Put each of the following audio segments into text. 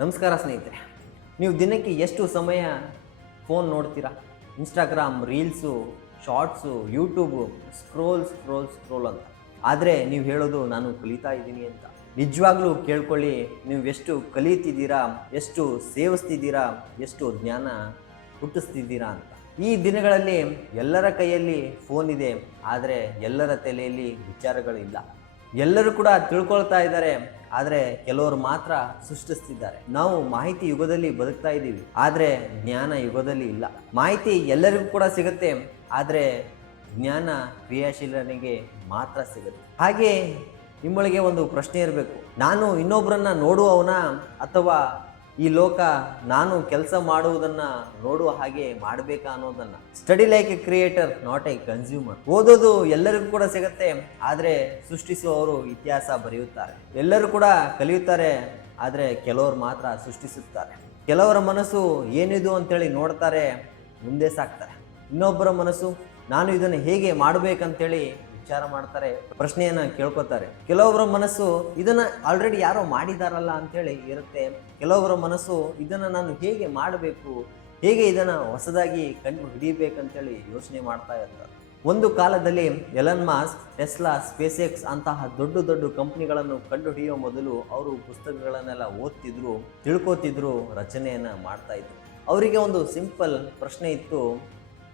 ನಮಸ್ಕಾರ ಸ್ನೇಹಿತರೆ, ನೀವು ದಿನಕ್ಕೆ ಎಷ್ಟು ಸಮಯ ಫೋನ್ ನೋಡ್ತೀರಾ? Instagram reels shorts YouTube scroll scroll scroll ಅಂತ. ಆದರೆ ನೀವು ಹೇಳೋದು ನಾನು ಕಲಿತಾ ಇದ್ದೀನಿ ಅಂತ. ನಿಜವಾಗ್ಲೂ ಕೇಳ್ಕೊಳ್ಳಿ, ನೀವು ಎಷ್ಟು ಕಲಿತಿದ್ದೀರಾ, ಎಷ್ಟು ಸೇವಿಸ್ತಿದ್ದೀರಾ, ಎಷ್ಟು ಜ್ಞಾನ ಹುಟ್ಟಿಸ್ತಿದ್ದೀರಾ ಅಂತ. ಈ ದಿನಗಳಲ್ಲಿ ಎಲ್ಲರ ಕೈಯಲ್ಲಿ ಫೋನ್ ಇದೆ, ಆದರೆ ಎಲ್ಲರ ತಲೆಯಲ್ಲಿ ವಿಚಾರಗಳು ಇಲ್ಲ ಎಲ್ಲರೂ ಕೂಡ ತಿಳ್ಕೊಳ್ತಾ ಇದ್ದಾರೆ ಆದರೆ ಕೆಲವರು ಮಾತ್ರ ಸೃಷ್ಟಿಸ್ತಿದ್ದಾರೆ. ನಾವು ಮಾಹಿತಿ ಯುಗದಲ್ಲಿ ಬದುಕ್ತಾ ಇದ್ದೀವಿ. ಆದರೆ ಜ್ಞಾನ ಯುಗದಲ್ಲಿ ಇಲ್ಲ. ಮಾಹಿತಿ ಎಲ್ಲರಿಗೂ ಕೂಡ ಸಿಗುತ್ತೆ. ಆದರೆ ಜ್ಞಾನ ಕ್ರಿಯಾಶೀಲನಿಗೆ ಮಾತ್ರ ಸಿಗುತ್ತೆ. ಹಾಗೆ ನಿಮ್ಮೊಳಗೆ ಒಂದು ಪ್ರಶ್ನೆ ಇರಬೇಕು. ನಾನು ಇನ್ನೊಬ್ಬರನ್ನ ನೋಡುವವನ ಅಥವಾ ಈ ಲೋಕ ನಾನು ಕೆಲಸ ಮಾಡುವುದನ್ನ ನೋಡುವ ಹಾಗೆ ಮಾಡಬೇಕಾ ಅನ್ನೋದನ್ನ. Study like a creator not a consumer ಓದೋದು ಎಲ್ಲರಿಗೂ ಕೂಡ ಸಿಗುತ್ತೆ, ಆದರೆ ಸೃಷ್ಟಿಸುವವರು ಇತಿಹಾಸ ಬರೆಯುತ್ತಾರೆ. ಎಲ್ಲರೂ ಕೂಡ ಕಲಿಯುತ್ತಾರೆ, ಆದರೆ ಕೆಲವರು ಮಾತ್ರ ಸೃಷ್ಟಿಸುತ್ತಾರೆ. ಕೆಲವರ ಮನಸ್ಸು ಏನಿದು ಅಂತೇಳಿ ನೋಡ್ತಾರೆ, ಮುಂದೆ ಸಾಕ್ತಾರೆ. ಇನ್ನೊಬ್ಬರ ಮನಸ್ಸು, ನಾನು ಇದನ್ನು ಹೇಗೆ ಮಾಡಬೇಕಂತೇಳಿ ವಿಚಾರ ಮಾಡ್ತಾರೆ, ಪ್ರಶ್ನೆಯನ್ನ ಕೇಳ್ಕೊತಾರೆ. ಕೆಲವೊಬ್ಬರ ಮನಸ್ಸು ಇದನ್ನ ಆಲ್ರೆಡಿ ಯಾರೋ ಮಾಡಿದಾರಲ್ಲ ಅಂತೇಳಿ ಇರುತ್ತೆ. ಕೆಲವೊಬ್ಬರ ಮನಸ್ಸು ಇದನ್ನ ನಾನು ಹೇಗೆ ಮಾಡಬೇಕು, ಹೇಗೆ ಇದನ್ನ ಹೊಸದಾಗಿ ಕಂಡು ಹಿಡಿಬೇಕಂತೇಳಿ ಯೋಚನೆ ಮಾಡ್ತಾ ಇರ್ತಾರೆ. ಒಂದು ಕಾಲದಲ್ಲಿ Elon Musk Tesla SpaceX ಅಂತಹ ದೊಡ್ಡ ದೊಡ್ಡ ಕಂಪ್ನಿಗಳನ್ನು ಕಂಡುಹಿಡಿಯುವ ಮೊದಲು ಅವರು ಪುಸ್ತಕಗಳನ್ನೆಲ್ಲ ಓದ್ತಿದ್ರು, ತಿಳ್ಕೊತಿದ್ರು, ರಚನೆಯನ್ನ ಮಾಡ್ತಾ ಇದ್ರು. ಅವರಿಗೆ ಒಂದು ಸಿಂಪಲ್ ಪ್ರಶ್ನೆ ಇತ್ತು,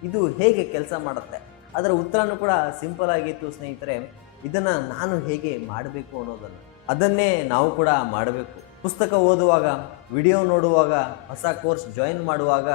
ಇದು ಹೇಗೆ ಕೆಲಸ ಮಾಡುತ್ತೆ? ಅದರ ಉತ್ತರನೂ ಕೂಡ ಸಿಂಪಲ್ ಆಗಿತ್ತು, ಸ್ನೇಹಿತರೆ. ಇದನ್ನ ನಾನು ಹೇಗೆ ಮಾಡಬೇಕು ಅನ್ನೋದನ್ನು. ಅದನ್ನೇ ನಾವು ಕೂಡ ಮಾಡಬೇಕು. ಪುಸ್ತಕ ಓದುವಾಗ, ವಿಡಿಯೋ ನೋಡುವಾಗ, ಹೊಸ ಕೋರ್ಸ್ ಜಾಯಿನ್ ಮಾಡುವಾಗ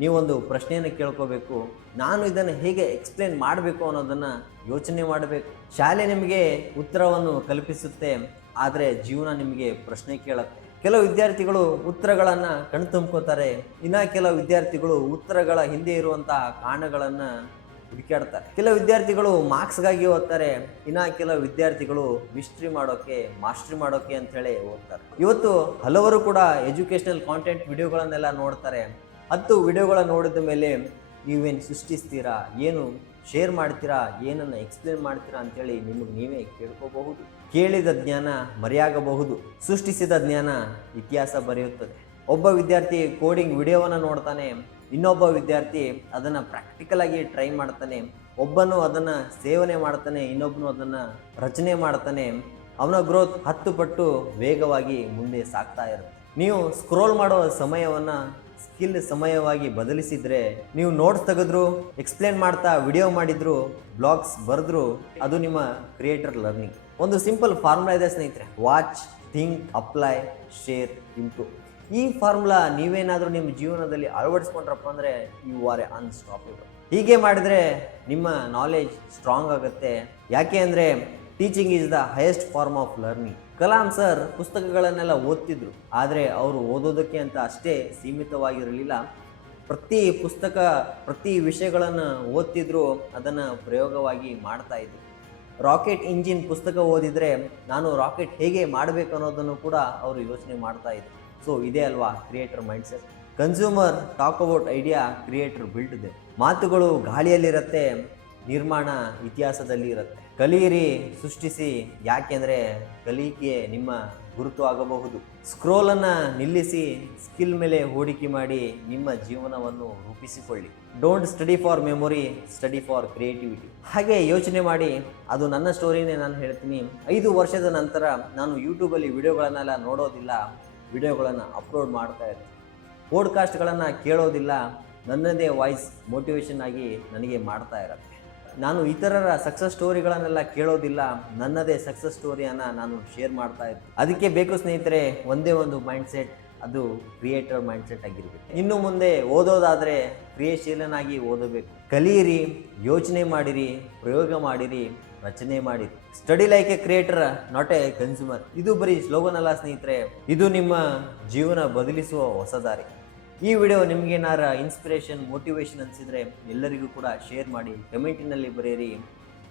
ನೀವೊಂದು ಪ್ರಶ್ನೆಯನ್ನು ಕೇಳ್ಕೋಬೇಕು. ನಾನು ಇದನ್ನು ಹೇಗೆ ಎಕ್ಸ್ಪ್ಲೇನ್ ಮಾಡಬೇಕು ಅನ್ನೋದನ್ನು ಯೋಚನೆ ಮಾಡಬೇಕು. ಶಾಲೆ ನಿಮಗೆ ಉತ್ತರವನ್ನು ಕಲ್ಪಿಸುತ್ತೆ, ಆದರೆ ಜೀವನ ನಿಮಗೆ ಪ್ರಶ್ನೆ ಕೇಳುತ್ತೆ. ಕೆಲವು ವಿದ್ಯಾರ್ಥಿಗಳು ಉತ್ತರಗಳನ್ನು ಕಣ್ತುಂಬ್ಕೋತಾರೆ. ಇನ್ನು ಕೆಲವು ವಿದ್ಯಾರ್ಥಿಗಳು ಉತ್ತರಗಳ ಹಿಂದೆ ಇರುವಂತಹ ಕಾರಣಗಳನ್ನು ಹುಡುಕಾಡ್ತಾರೆ ಕೆಲವು ವಿದ್ಯಾರ್ಥಿಗಳು ಮಾರ್ಕ್ಸ್ಗಾಗಿ ಓದ್ತಾರೆ, ಇನ್ನ ಕೆಲವು ವಿದ್ಯಾರ್ಥಿಗಳು ಮಿಸ್ಟ್ರಿ ಮಾಡೋಕೆ ಮಾಸ್ಟ್ರಿ ಮಾಡೋಕೆ ಅಂತ ಹೇಳಿ ಓದ್ತಾರೆ. ಇವತ್ತು ಹಲವರು ಕೂಡ ಎಜುಕೇಷನಲ್ ಕಾಂಟೆಂಟ್ ವಿಡಿಯೋಗಳನ್ನೆಲ್ಲ ನೋಡ್ತಾರೆ. ಹತ್ತು ವಿಡಿಯೋಗಳ ನೋಡಿದ ಮೇಲೆ ನೀವೇನು ಸೃಷ್ಟಿಸ್ತೀರಾ, ಏನು ಶೇರ್ ಮಾಡ್ತೀರಾ, ಏನನ್ನು ಎಕ್ಸ್ಪ್ಲೇನ್ ಮಾಡ್ತೀರಾ ಅಂತೇಳಿ ನಿಮಗೆ ನೀವೇ ಕೇಳ್ಕೋಬಹುದು. ಕೇಳಿದ ಜ್ಞಾನ ಮರೆಯಾಗಬಹುದು. ಸೃಷ್ಟಿಸಿದ ಜ್ಞಾನ ಇತಿಹಾಸ ಬರೆಯುತ್ತದೆ. ಒಬ್ಬ ವಿದ್ಯಾರ್ಥಿ ಕೋಡಿಂಗ್ ವಿಡಿಯೋವನ್ನು ನೋಡ್ತಾನೆ ಇನ್ನೊಬ್ಬ ವಿದ್ಯಾರ್ಥಿ ಅದನ್ನು ಪ್ರಾಕ್ಟಿಕಲಾಗಿ ಟ್ರೈ ಮಾಡ್ತಾನೆ, ಒಬ್ಬನು ಅದನ್ನು ಸೇವನೆ ಮಾಡ್ತಾನೆ ಇನ್ನೊಬ್ಬನು ಅದನ್ನು ರಚನೆ ಮಾಡ್ತಾನೆ, ಅವನ ಗ್ರೋತ್ ಹತ್ತು ಪಟ್ಟು ವೇಗವಾಗಿ ಮುಂದೆ ಸಾಗ್ತಾ ಇರುತ್ತೆ. ನೀವು ಸ್ಕ್ರೋಲ್ ಮಾಡೋ ಸಮಯವನ್ನು ಸ್ಕಿಲ್ ಸಮಯವಾಗಿ ಬದಲಿಸಿದರೆ, ನೀವು ನೋಟ್ಸ್ ತೆಗೆದ್ರು ಎಕ್ಸ್ಪ್ಲೇನ್ ಮಾಡ್ತಾ ವಿಡಿಯೋ ಮಾಡಿದ್ರು ಬ್ಲಾಗ್ಸ್ ಬರೆದ್ರು, ಅದು ನಿಮ್ಮ ಕ್ರಿಯೇಟರ್ ಲರ್ನಿಂಗ್ ಒಂದು ಸಿಂಪಲ್ ಫಾರ್ಮುಲಾ ಇದೆ ಸ್ನೇಹಿತರೆ watch think apply share improve ಈ ಫಾರ್ಮುಲಾ ನೀವೇನಾದರೂ ನಿಮ್ಮ ಜೀವನದಲ್ಲಿ ಅಳವಡಿಸ್ಕೊಂಡ್ರಪ್ಪ ಅಂದರೆ ಯು ಆರ್ ಎ ಅನ್ಸ್ಟಾಪಬಲ್ ಹೀಗೆ ಮಾಡಿದರೆ ನಿಮ್ಮ ನಾಲೆಜ್ ಸ್ಟ್ರಾಂಗ್ ಆಗುತ್ತೆ. ಯಾಕೆ ಅಂದರೆ teaching is the highest form of learning Kalam sir ಪುಸ್ತಕಗಳನ್ನೆಲ್ಲ ಓದ್ತಿದ್ರು. ಆದರೆ ಅವರು ಓದೋದಕ್ಕೆ ಅಂತ ಅಷ್ಟೇ ಸೀಮಿತವಾಗಿರಲಿಲ್ಲ. ಪ್ರತಿ ಪುಸ್ತಕ, ಪ್ರತಿ ವಿಷಯಗಳನ್ನು ಓದ್ತಿದ್ರು, ಅದನ್ನು ಪ್ರಯೋಗವಾಗಿ ಮಾಡ್ತಾ ಇದ್ರು. ರಾಕೆಟ್ ಇಂಜಿನ್ ಪುಸ್ತಕ ಓದಿದರೆ ನಾನು ರಾಕೆಟ್ ಹೇಗೆ ಮಾಡಬೇಕು ಅನ್ನೋದನ್ನು ಕೂಡ ಅವರು ಯೋಚನೆ ಮಾಡ್ತಾ ಇದ್ರು. ಸೊ ಇದೇ ಅಲ್ವಾ creator mindset consumer talk about idea creator build ಇದೆ. ಮಾತುಗಳು ಗಾಳಿಯಲ್ಲಿರುತ್ತೆ, ನಿರ್ಮಾಣ ಇತಿಹಾಸದಲ್ಲಿ ಇರುತ್ತೆ. ಕಲಿಯಿರಿ, ಸೃಷ್ಟಿಸಿ, ಯಾಕೆಂದರೆ ಕಲಿಕೆ ನಿಮ್ಮ ಗುರುತು ಆಗಬಹುದು. ಸ್ಕ್ರೋಲನ್ನು ನಿಲ್ಲಿಸಿ ಸ್ಕಿಲ್ ಮೇಲೆ ಹೂಡಿಕೆ ಮಾಡಿ ನಿಮ್ಮ ಜೀವನವನ್ನು ರೂಪಿಸಿಕೊಳ್ಳಿ. Don't study for memory study for creativity ಹಾಗೆ ಯೋಚನೆ ಮಾಡಿ, ಅದು ನನ್ನ ಸ್ಟೋರಿನೇ ನಾನು ಹೇಳ್ತೀನಿ. ಐದು ವರ್ಷದ ನಂತರ ನಾನು ಯೂಟ್ಯೂಬಲ್ಲಿ ವಿಡಿಯೋಗಳನ್ನೆಲ್ಲ ನೋಡೋದಿಲ್ಲ. ವಿಡಿಯೋಗಳನ್ನು ಅಪ್ಲೋಡ್ ಮಾಡ್ತಾ ಇರ್ತೀನಿ ಪೋಡ್ಕಾಸ್ಟ್ಗಳನ್ನು ಕೇಳೋದಿಲ್ಲ, ನನ್ನದೇ ವಾಯ್ಸ್ ಮೋಟಿವೇಶನ್ ಆಗಿ ನನಗೆ ಮಾಡ್ತಾ ಇರುತ್ತೆ. ನಾನು ಇತರರ ಸಕ್ಸಸ್ ಸ್ಟೋರಿಗಳನ್ನೆಲ್ಲ ಕೇಳೋದಿಲ್ಲ, ನನ್ನದೇ ಸಕ್ಸಸ್ ಸ್ಟೋರಿಯನ್ನು ನಾನು ಶೇರ್ ಮಾಡ್ತಾ ಇದ್ದೆ. ಅದಕ್ಕೆ ಬೇಕು ಸ್ನೇಹಿತರೆ, ಒಂದೇ ಒಂದು ಮೈಂಡ್ಸೆಟ್ ಅದು ಕ್ರಿಯೇಟರ್ ಮೈಂಡ್ಸೆಟ್ ಆಗಿರ್ಬೇಕು. ಇನ್ನು ಮುಂದೆ ಓದೋದಾದರೆ ಕ್ರಿಯಾಶೀಲನಾಗಿ ಓದಬೇಕು. ಕಲಿಯಿರಿ, ಯೋಚನೆ ಮಾಡಿರಿ, ಪ್ರಯೋಗ ಮಾಡಿರಿ, ರಚನೆ ಮಾಡಿರಿ. Study like a creator not a consumer ಇದು ಬರೀ ಸ್ಲೋಗನ್ ಅಲ್ಲ ಸ್ನೇಹಿತರೆ, ಇದು ನಿಮ್ಮ ಜೀವನ ಬದಲಿಸುವ ಹೊಸ ದಾರಿ. ಈ ವಿಡಿಯೋ ನಿಮ್ಗೇನಾರ ಇನ್ಸ್ಪಿರೇಷನ್ ಮೋಟಿವೇಶನ್ ಅನ್ಸಿದ್ರೆ ಎಲ್ಲರಿಗೂ ಕೂಡ ಶೇರ್ ಮಾಡಿ ಕಮೆಂಟಿನಲ್ಲಿ ಬರೆಯಿರಿ.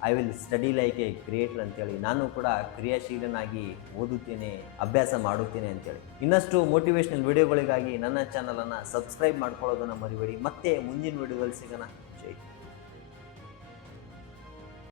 I will study like a creator ಅಂತೇಳಿ. ನಾನು ಕೂಡ ಕ್ರಿಯಾಶೀಲನಾಗಿ ಓದುತ್ತೇನೆ, ಅಭ್ಯಾಸ ಮಾಡುತ್ತೇನೆ ಅಂತೇಳಿ. ಇನ್ನಷ್ಟು ಮೋಟಿವೇಶನಲ್ ವಿಡಿಯೋಗಳಿಗಾಗಿ ನನ್ನ ಚಾನಲನ್ನು ಸಬ್ಸ್ಕ್ರೈಬ್ ಮಾಡ್ಕೊಳ್ಳೋದನ್ನು ಮರಿಬೇಡಿ. ಮತ್ತೆ ಮುಂದಿನ ವಿಡಿಯೋದಲ್ಲಿ ಸಿಗೋಣ.